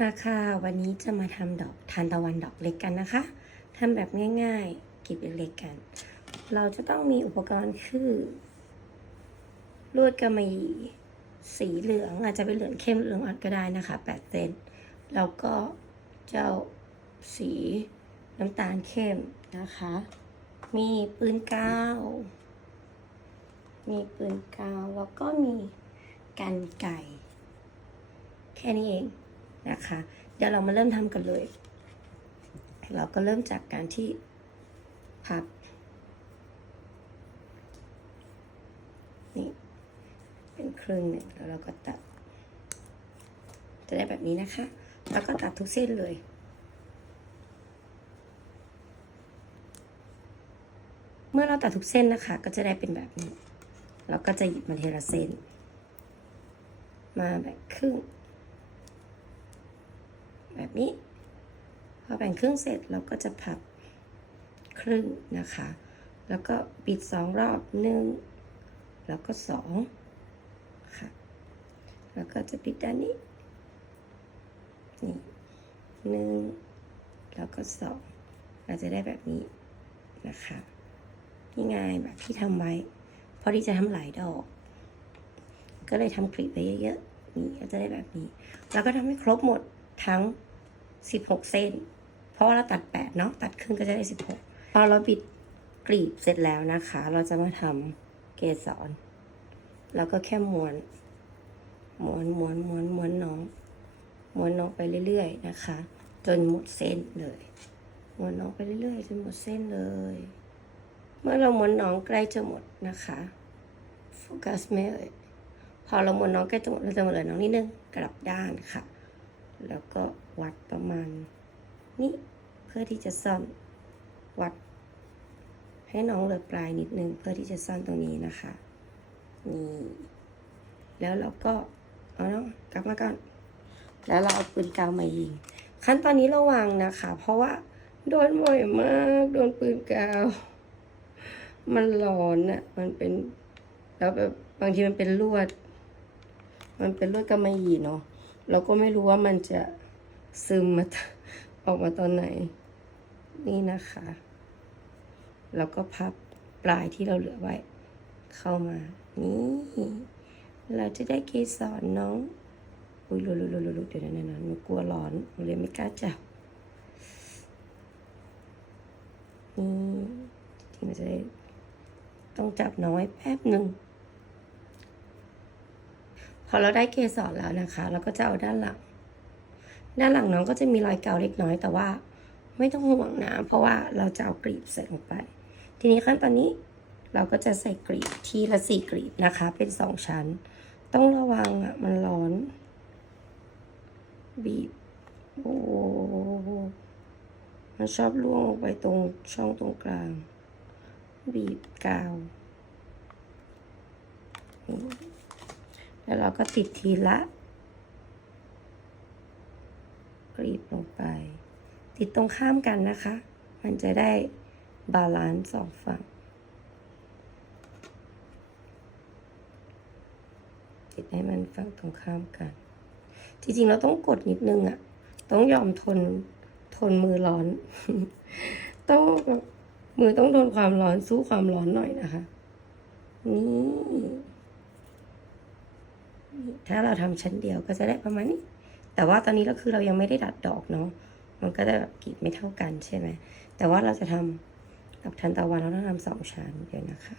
มาค่ะวันนี้จะมาทำดอกทานตะวันดอกเล็กกันนะคะทำแบบง่ายๆกีบเล็กๆกัน เราจะต้องมีอุปกรณ์คือลวดกำมะหยี่สีเหลืองอาจจะเป็นเหลืองเข้มเหลืองอ่อนก็ได้นะคะแปดเส้นแล้วก็เจ้าสีน้ำตาลเข้มนะคะ มีปืนกาว มีปืนกาวแล้วก็มีกันไก่ แค่นี้เอง นะคะ เดี๋ยวเรามาเริ่มทำกันเลย เราก็เริ่มจากการที่พับนี่เป็นครึ่งหนึ่งแล้วเราก็ตัด จะได้แบบนี้นะคะ แล้วก็ตัดทุกเส้นเลยเมื่อเราตัดทุกเส้นนะคะ ก็จะได้เป็นแบบนี้ เราก็จะหยิบมาทีละเส้น มาแบ่งครึ่ง แบบนี้ พอแบ่งครึ่งเสร็จเราก็จะพับครึ่งนะคะ แล้วก็ปิดสองรอบหนึ่งแล้วก็สองค่ะ แล้วก็จะปิดด้านนี้นี่หนึ่งแล้วก็สองเราจะได้แบบนี้นะคะนี่ง่ายแบบที่ทำไว้เพราะที่จะทำหลายดอก ก็เลยทำกลีบไปเยอะๆนี่ก็จะได้แบบนี้ แล้วก็ทำให้ครบหมดทั้ง 16เส้น เพราะว่าเราตัด8เนาะตัดครึ่งก็จะได้16พอเราบิดกลีบเสร็จแล้วนะคะ เราจะมาทำเกสรแล้วก็แค่ม้วนม้วนม้วนม้วนม้วนน้องม้วนน้องไปเรื่อยๆนะคะ จนหมดเส้นเลยม้วนน้องไปเรื่อยๆจนหมดเส้นเลย เมื่อเราม้วนน้องใกล้จะหมดนะคะโฟกัสไม่เอ่ยพอเราม้วนน้องใกล้จะหมดเราจะมาเลยน้องนิดนึงกลับด้านค่ะ แล้วก็ วัดประมาณนี้เพื่อที่จะซ่อนวัด ให้น้องเหลือปลายนิดนึงเพื่อที่จะซ่อนตรงนี้นะคะนี่แล้วเราก็เอาน้องกลับมาก่อนแล้วเราเอาปืนกาวมายิง ขั้นตอนนี้ระวังนะคะ เพราะว่าโดนบ่อยมากโดนปืนกาว มันร้อนอะมันเป็นแล้วแบบบางทีมันเป็นลวด มันเป็นลวดกำมะหยี่เนาะเราก็ไม่รู้ว่ามันจะ ซึมมาออกมาตอนไหน นี่นะคะ แล้วก็พับปลายที่เราเหลือไว้ เข้ามา นี่ เราจะได้เกสรน้อง อุ้ยลุลุลุลุลุเดี๋ยวนะนะหนูกลัวร้อนหนูเลยไม่กล้าจับ นี่ที่มันจะได้ ต้องจับน้อยแป๊บหนึ่งพอเราได้เกสรแล้วนะคะ เราก็จะเอาด้านหลัง ด้านหลังน้องก็จะมีรอยเกาเล็กน้อยแต่ว่าไม่ต้องห่วงนะเพราะว่าเราจะเอากรีบใส่ลงไป ทีนี้ขั้นตอนนี้เราก็จะใส่กรีบทีละสี่กรีบนะคะ เป็นสองชั้น ต้องระวังอะมันร้อน บีบโอ้มันชอบล่วงลงไปตรงช่องตรงกลาง บีบกาว แล้วเราก็ติดทีละ กรีบลงไป ติดตรงข้ามกันนะคะ มันจะได้บาลานซ์สองฝั่ง ติดให้มันฝั่งตรงข้ามกัน จริงๆ เราต้องกดนิดนึงอะต้องยอมทนทนมือร้อน ต้องมือต้องทนความร้อนสู้ความร้อนหน่อยนะคะ นี่ ถ้าเราทำชั้นเดียวก็จะได้ประมาณนี้ แต่ว่าตอนนี้เราคือเรายังไม่ได้ดัดดอกเนาะมันก็จะแบบกรีดไม่เท่ากันใช่ไหมแต่ว่าเราจะทำกับทันตะวันเราต้องทำสองชั้นเดี๋ยวนะคะ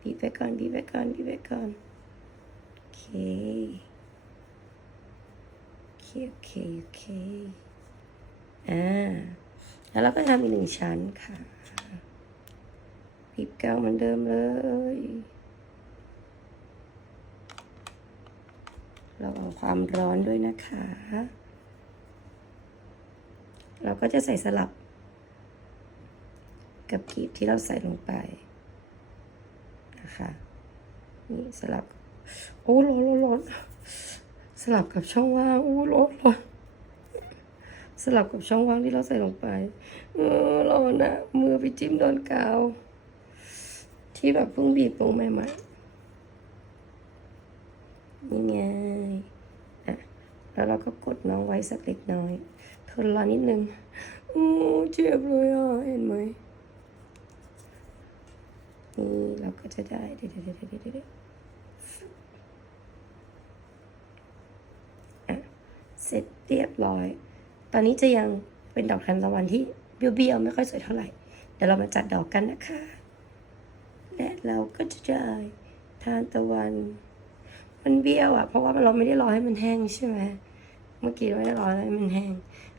บีบไปก่อนบีบไปก่อนบีบไปก่อนโอเคโอเคโอเคโอเคอ่าแล้วเราก็ทำอีกหนึ่งชั้นค่ะบีบเกาเหมือนเดิมเลย ระวังความร้อนด้วยนะคะ เราก็จะใส่สลับ กับกลีบที่เราใส่ลงไปนะคะนี่สลับ โอ้ร้อนร้อนร้อนสลับกับช่องว่างโอ้ร้อนร้อนสลับกับช่องว่างที่เราใส่ลงไปเออร้อนอะมือไปจิ้มโดนกาว ที่แบบเพิ่งบีบลงใหม่ๆ นี่ไงอะแล้วเราก็กดน้องไว้สักเล็กน้อยทนรอนิดนึงอู้เจ็บเลยอะเห็นไหมนี่เราก็จะได้เดี๋ยวเดี๋ยวเดี๋ยวเดี๋ยวเดี๋ยวอะเสร็จเรียบร้อย ตอนนี้จะยังเป็นดอกทานตะวันที่เบี้ยวๆไม่ค่อยสวยเท่าไหร่ เดี๋ยวเรามาจัดดอกกันนะคะ และเราก็จะได้ทานตะวัน มันเบี้ยวอะเพราะว่าเราไม่ได้รอให้มันแห้งใช่ไหมเมื่อกี้เราไม่ได้รอให้มันแห้ง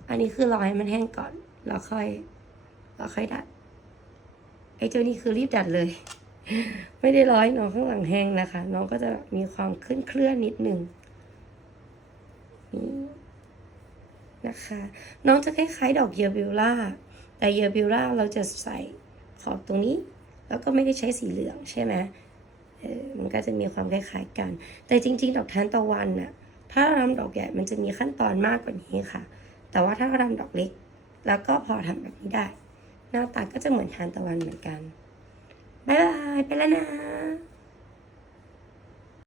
อันนี้คือรอให้มันแห้งก่อนเราค่อยเราค่อยดัดไอ้เจ้านี่คือรีบดัดเลย ไม่ได้ร้อยน้องข้างหลังแห้งนะคะ น้องก็จะมีความขึ้นเคลื่อนนิดหนึ่งนี่นะคะ น้องจะคล้ายๆดอกเยบิวล่าแต่เยบิวล่าเราจะใส่ขอบตรงนี้ แล้วก็ไม่ได้ใช้สีเหลืองใช่ไหม มันก็จะมีความคล้ายๆกัน แต่จริง ๆ ดอกทานตะวันน่ะ ถ้าเราทำดอกใหญ่มันจะมีขั้นตอนมากกว่านี้ค่ะ แต่ว่าถ้าเราทำดอกเล็ก แล้วก็พอทำแบบนี้ได้ หน้าตาก็จะเหมือนทานตะวันเหมือนกัน บ๊ายบาย ไปแล้วนะ